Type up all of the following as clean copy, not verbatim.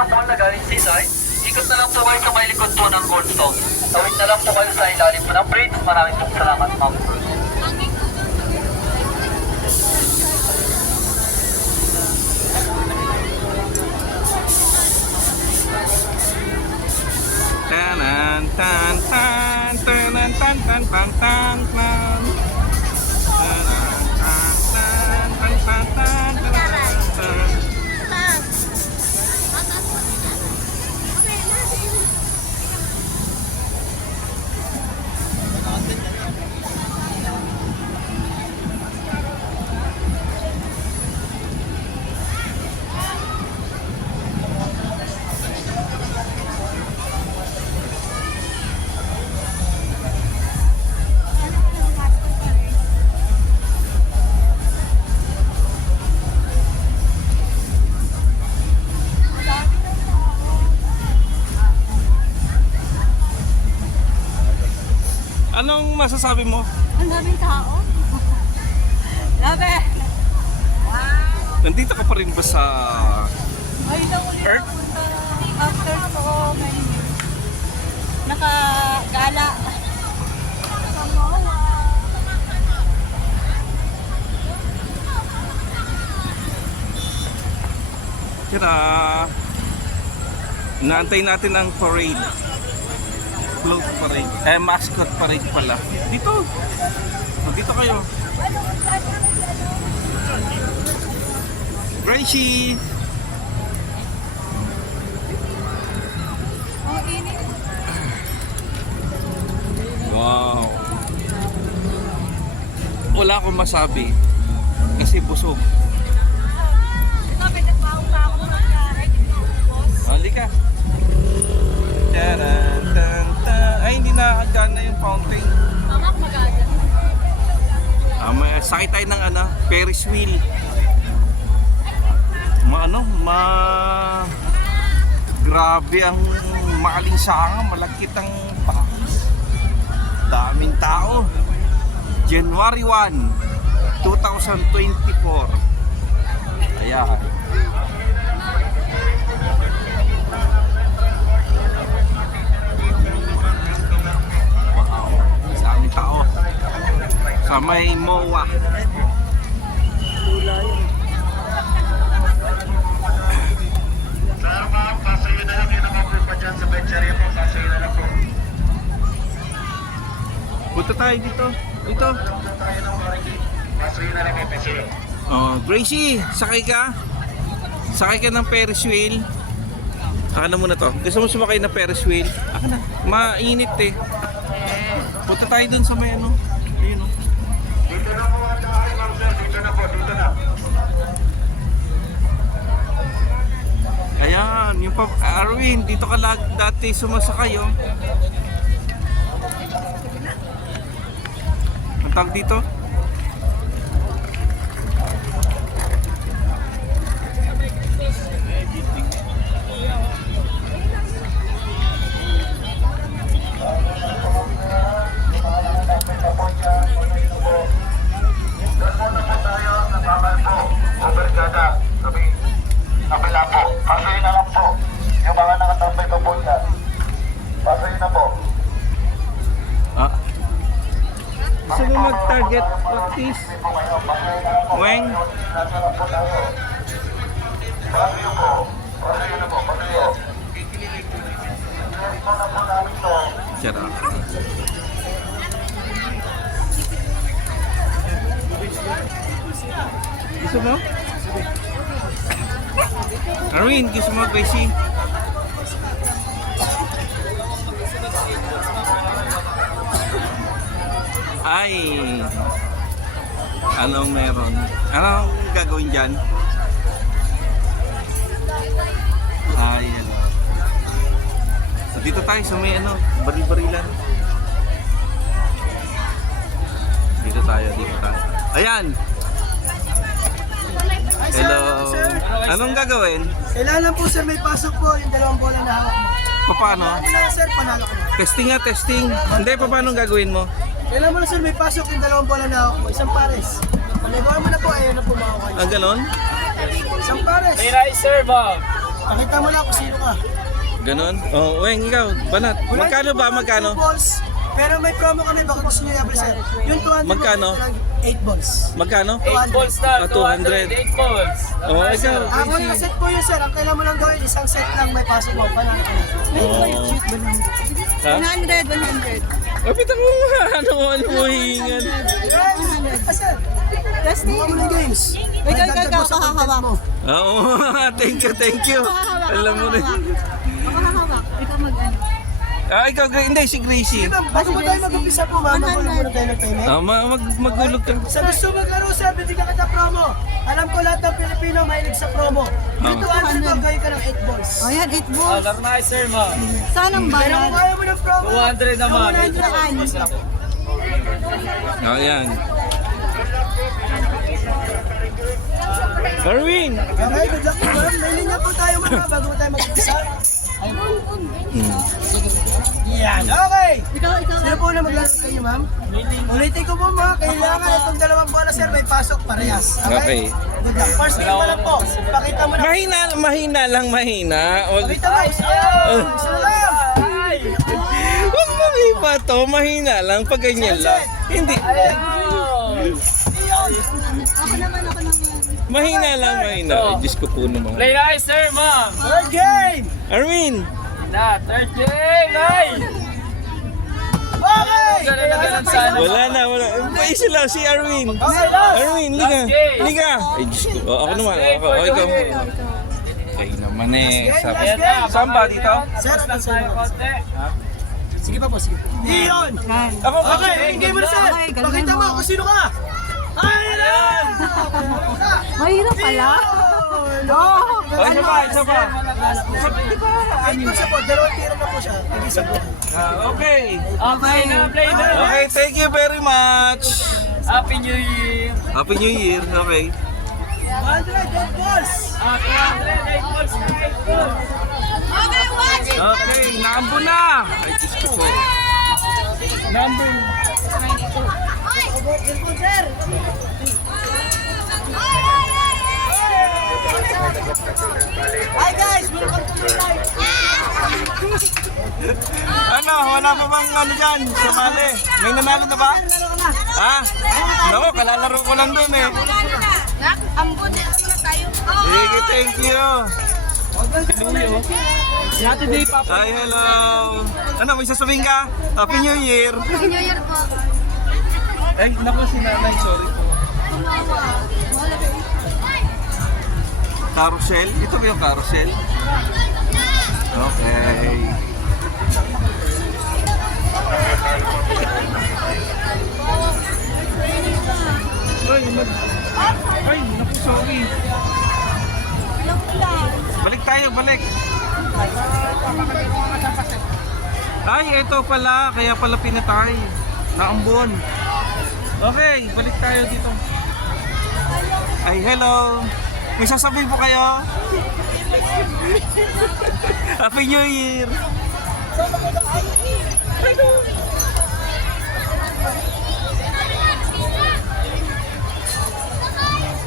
ng mall na galing Sinay, ikot na lang po kayo sa may likod po ng Goldstone. Tawid na lang po kayo sa ilalim po ng bridge. Maraming pong salamat, ma'am. Tanan tan tan tanan tan tan tan tan tan. Tanan tan tan tan tan tan tan. Anong masasabi mo? Ang daming tao. Grabe. Wow. Nandito ka pa rin ba sa Ay, nauli Earth? punta after so many years. Nakagala. Samoa. Kira? Inaantay natin ang parade. Float parade. Mascot parade pala. Dito. Dito kayo. Gracie! Ang init. Wow! Wala akong masabi. Kasi busog. Grabe, nagpahong pa ako ng kahit boss. Halika. Taran, tan, tan. Ay, hindi nakakagana yung fountain. Mama, kumagaga. May sakit tayo ng Ferris wheel. Grabe ang maalinsanga, malagkit ang daming tao. January 1, 2024. Ayan. Daming tao sa may MOA. Salamat, pasayo na lang yun ang mga pa dyan sa Betcheria po. Pasayo na lang po. Punta tayo dito. Dito. Punta tayo ng Marikina. Pasayo na lang po, pasayo. Oh, Gracie, sakay ka? Sakay ka ng Ferris wheel? Akala mo na to. Gusto mo sumakay ng Ferris wheel? Aka na. Mainit eh. Punta tayo dun sa may Ayun oh. Dito na po ang tayo, ma'am sir. Dito na po, dito na. Ayan, yung Arwin, dito ka dati sumasakay oh. Ang tawag dito? Doon muna po tayo sa bakal po. Obergada. Sabi, kapila po. Pasayo na lang po. Yung mga nakatambay pa po dyan. Pasayo na po. Ah. Gusto mo mag-target practice? Weng? Pasayo po. Pasayo na po. Pasayo. Ito na po namin to. Tiyara. Gusto mo? Arwin, gusto mo Gracie? Ay, anong meron? Anong gagawin dyan? Ay, So, dito tayo sa may baril-barilan. Dito tayo. Ayan! Hello! Anong gagawin? Kailangan po sir, may pasok po yung dalawang bola na hawak mo. Paano? Ano na sir, panalo ko na. Testing nga, testing. Hindi, paano gagawin mo? Kailangan mo na sir, may pasok yung dalawang bola na hawak mo. Isang pares. Paligawan mo na po, ayaw na pumawa kayo. Ah, ganon? Isang pares. May ricer, Bob. Pakita mo lang kung sino ka. Ganon? Oh, Weng, ikaw, banat. Magkano ba? Magkano? 2 balls. Pero may promo kami, baka gusto nyo i-apply sir. Yung 200 Magkano? 8 balls. Magkano? 8 balls na, 200. 8 balls. Oh, ikaw, Ako yung set po yun sir. Ang kailangan mo lang gawin, isang set lang may pasok mo. Panalo ka na. Oh. Ha? 100. Kapit ako nga. Ano mo hihingan? Yes! Sir, Testing. buka mo na yung games. Ikaw, Dagdag mo sa content mo. Oo, thank you. Alam mo rin. Ako hahawak. Ikaw mag-ano. Ah, ikaw, hindi, si Gracie. Sige ma'am, bago mo tayo mag-umpisa po ma'am, magulo muna tayo ng time. Ah, magulog ka. Sa gusto maglaro sir, bibigyan kita promo. Alam ko lahat ng Pilipino mahilig sa promo. Yung 200 mo, gawin ka ng 8 balls. O yan, 8 balls. Laro na sir mo. Saan ang Pero kung bayad? ayaw mo ng promo, 200 naman. 100 lang. Oh, yan. Erwin! Okay, good luck po ma'am. May linya po tayo ma'am bago tayo mag-umpisa. Yan, okay. Ikaw. Sino po na maglaro sa inyo ma'am? Ulitin ko po mga, kailangan itong dalawang bola sir, may pasok parehas. Okay. Good luck. First game pa lang po. Pakita mo na. Mahina. Pakita mo. Isa na lang. Huwag mo iba to, mahina lang, pag ganyan lang. Hindi. Ako naman. Mahina lang. Ay, Diyos ko po naman. Play na sir mo. Third game. Erwin! Third game. Ay! Okay. Ganun sana. Wala. Paisa lang si Erwin. Okay, last. Erwin, liga. Last game. Liga. Ay, Diyos ko. Oh, ako naman. Ako, ikaw. Kayo naman eh. Sabi. Last game. Saan ba dito? Sir, at ang sir. Konti. Sige pa po, sige. Iyon. Ako, Okay, game mo na sir. Okay, galing Pakita mo mo. kung sino ka. Ayun! Mahirap pala. Oh, isa pa. Ayun po siya po, dalawang tira na po siya. Nag-isa po. Okay. Okay na, play na. Okay, thank you very much. Happy New Year. Happy New Year. Okay. 100 balls. 208 balls. Okay, watch it. Okay, naambo na. Ay, Diyos ko po. Number. Hi guys, welcome to my life. Ano, wala pa bang ano dyan? Sumali. May nanalo na ba? Ha? Naku, kalalaro ko lang dun eh. Nak, ambon na muna tayo. Sige, thank you. Saturday pa. Hi, hello. Ano, may sasabihin ka? Happy New Year. Happy New Year po. Ay, naku, si nanay, sorry po. Carousel? Ito ba yung carousel? Okay. Ay, naku, sorry. Balik tayo, balik. Ay, ito pala. Kaya pala pinatay. Naambon. Okay, balik tayo dito. Ay, hello. May sasabihin po kayo? Happy New Year!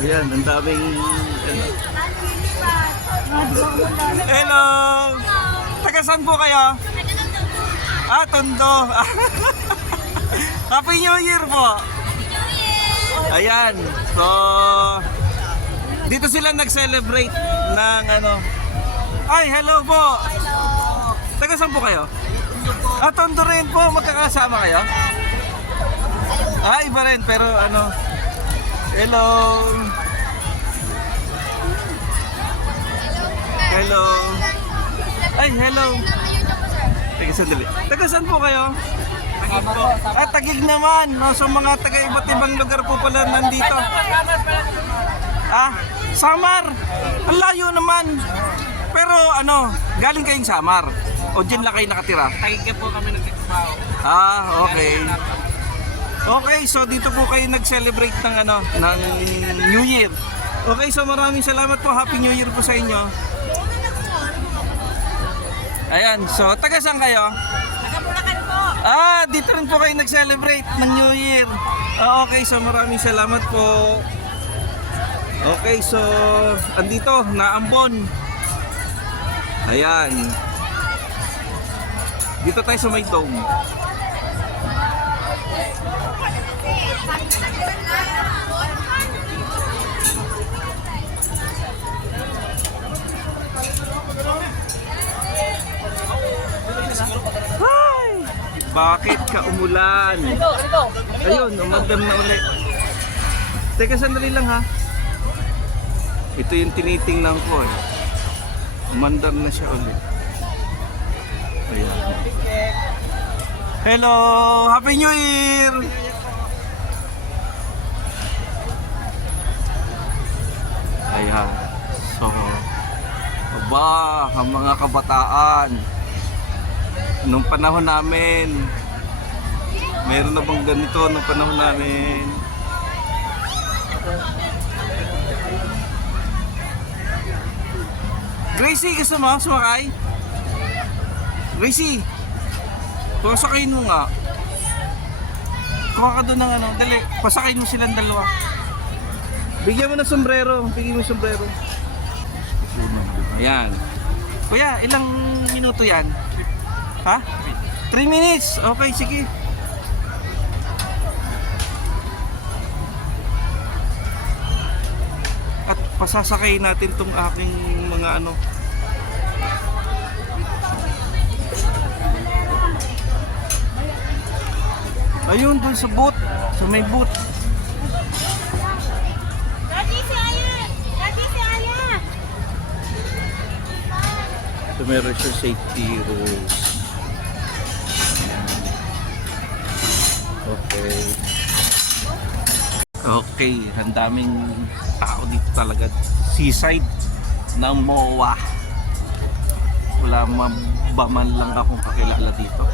Ayan, ang daming... Hello! Taga saan po kayo? Ah, Tondo! Happy New Year po! Ayan, so... Dito sila nag-celebrate ng ano. Ay, hello po. Taga saan po kayo? Ah, Tondo rin po. Magkakasama kayo? Ah, iba rin. Pero ano. Hello. Hello. Ay, hello. Taga sandali. Taga saan po kayo? Ah, Taguig naman. No, so mga taga iba't ibang lugar po pala nandito. Ah, Samar! Ang layo naman! Pero ano, galing kayong Samar? O dyan lang kayo nakatira? Tagig po kami nagtitrabaho. Ah, okay. Okay, so dito po kayo nag-celebrate ng ano, ng New Year. Okay, so maraming salamat po. Happy New Year po sa inyo. Ayan, so taga saan kayo? Taga-Bulacan po. Ah, dito rin po kayo nag-celebrate ng New Year. Ah, okay, so maraming salamat po. Okay, so andito, naambon. Ayan. Dito tayo sa may dome. Hi! Bakit ka umulan? Ayun, umandam na ulit. Teka, sandali lang ha. Ito yung tinitingnan ko eh. Umandar na siya ulit. Ayan. Hello! Happy New Year! Ayan. So, aba, ang mga kabataan. Nung panahon namin, meron na bang ganito nung panahon namin? Gracie, gusto mo sumakay? Gracie, pasakayin mo nga. Kuha ka doon ng ano, dali, pasakayin mo silang dalawa. Bigyan mo ng sombrero, bigyan mo ng sombrero. Ayan. Kuya, ilang minuto yan? Ha? 3 minutes? Okay, sige. At pasasakay natin tong aking mga ano. Ayun, dun sa boat. Sa may boat. Daddy, si Aya! Daddy, si Aya! Ito meron siya safety rules. Okay. Okay, ang daming tao dito talaga. Seaside ng MOA. Wala ba man lang akong kakilala dito.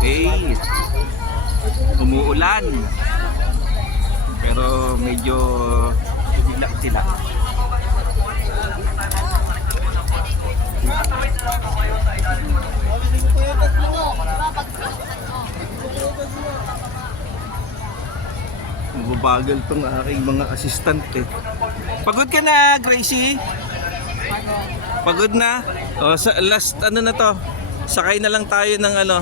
Okay. Umuulan. Pero medyo sila. Mababagal tong aking mga assistant eh. Pagod ka na, Gracie? Pagod na? O, sa last ano na to? Sakay na lang tayo ng ano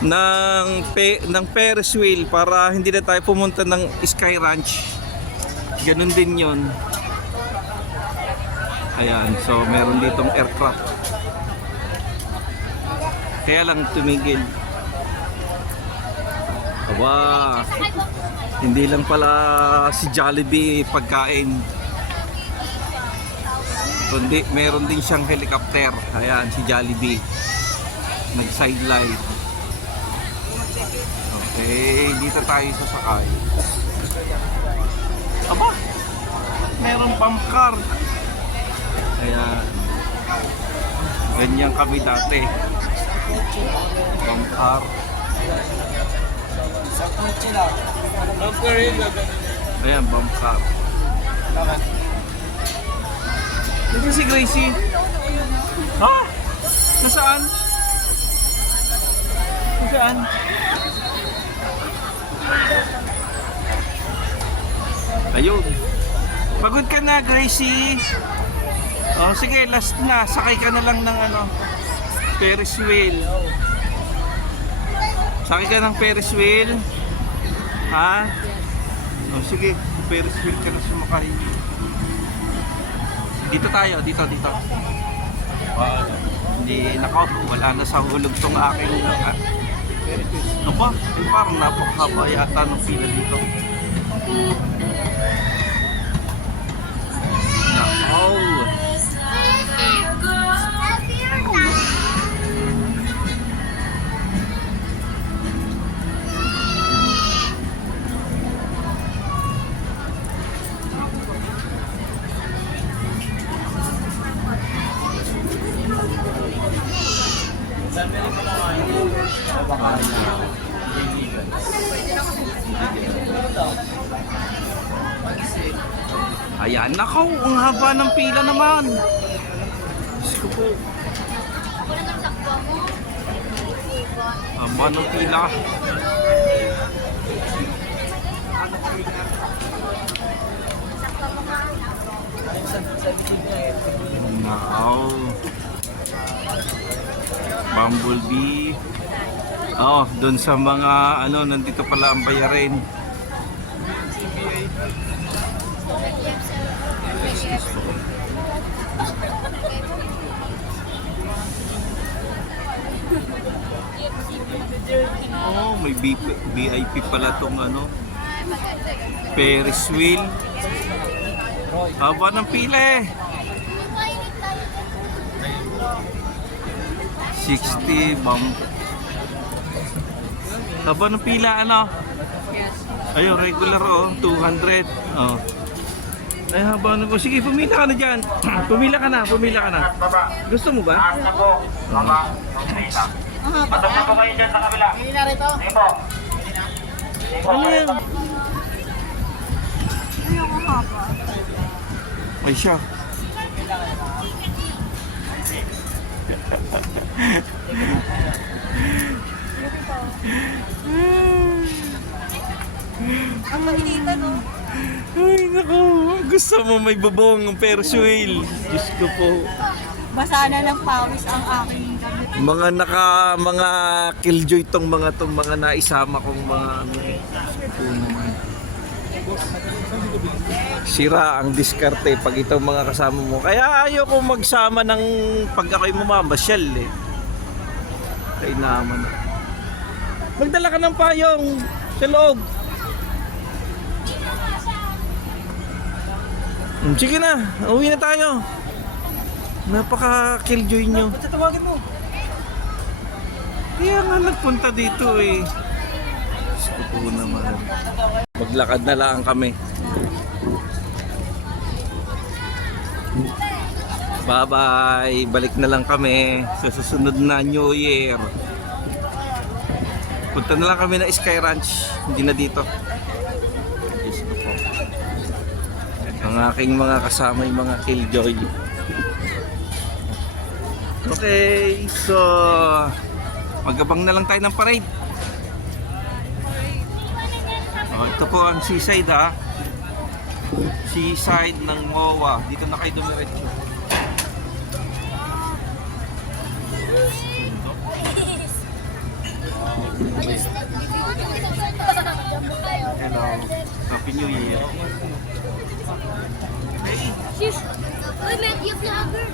ng Ferris wheel para hindi na tayo pumunta ng Sky Ranch. Ganun din 'yon. Ayan, so meron ditong aircraft. Kaya lang tumigil. Aba, hindi lang pala si Jollibee pagkain. Kundi meron din siyang helicopter. Ayan, si Jollibee. Nag-sideline. Okay, dito tayo sasakay. Aba, meron bump car. Ayan. Ganyan kami dati. Bump car. Ayan, bump car. Dito si Gracie. Ha? Nasaan? Nasaan? Ayun. Pagod ka na, Gracie. Oh, sige, last na. Sakay ka na lang ng ano, Ferris wheel. Sakay ka ng Ferris wheel. Ha? Oh, sige, Ferris wheel ka na sumakay. Dito tayo, dito. Hindi, nako, wala na sa hulog tong aking ano ba? Parang napakahaba yata ng pila dito. Nako. Ayan, nako, ang haba ng pila naman. Diyos ko po. Haba ng pila. Wow. Bumblebee. Oh, doon sa mga ano, nandito pala ang bayarin. Oh, may VIP pala tong ano. Ferris wheel. Haba ng pila eh. 60 bump. Haba ng pila ano? Ayun, regular oh, 200. Oh. Ay, haba na po. Sige, pumila ka na dyan. Pumila ka na. Gusto mo ba? Taas na po, baba, yung pila. Patong na po kayo dyan sa kabila. Hindi na rito. Sige po. Sige po. Ano yan? Ay siya. Ang mainitan, no? Ay, naku. Gusto mo may bubong ang Ferris wheel. Diyos ko po. Basa na lang pawis ang aking gamit. Mga killjoy tong mga naisama kong mga ano eh. Sira ang diskarte pag itong mga kasama mo. Kaya ayaw ko magsama ng pag ako'y mamamasyal eh. Kaya naman. Magdala ka ng payong sa loob. Sige na, uwi na tayo. Napaka-killjoy nyo. Ba't tatawagin mo? Kaya nga nagpunta dito eh. Diyos ko po naman. Maglakad na lang kami. Bye-bye. Balik na lang kami sa susunod na New Year. Punta na lang kami na Sky Ranch. Hindi na dito. Diyos ko po. Ang aking mga kasama yung mga killjoy. Okay, so magabang na lang tayo ng parade. Oh, ito po ang seaside ha. Seaside ng MOA. Dito na kayo dumiretso. Hello. Happy New Year. Shish! Uy, may vlogger!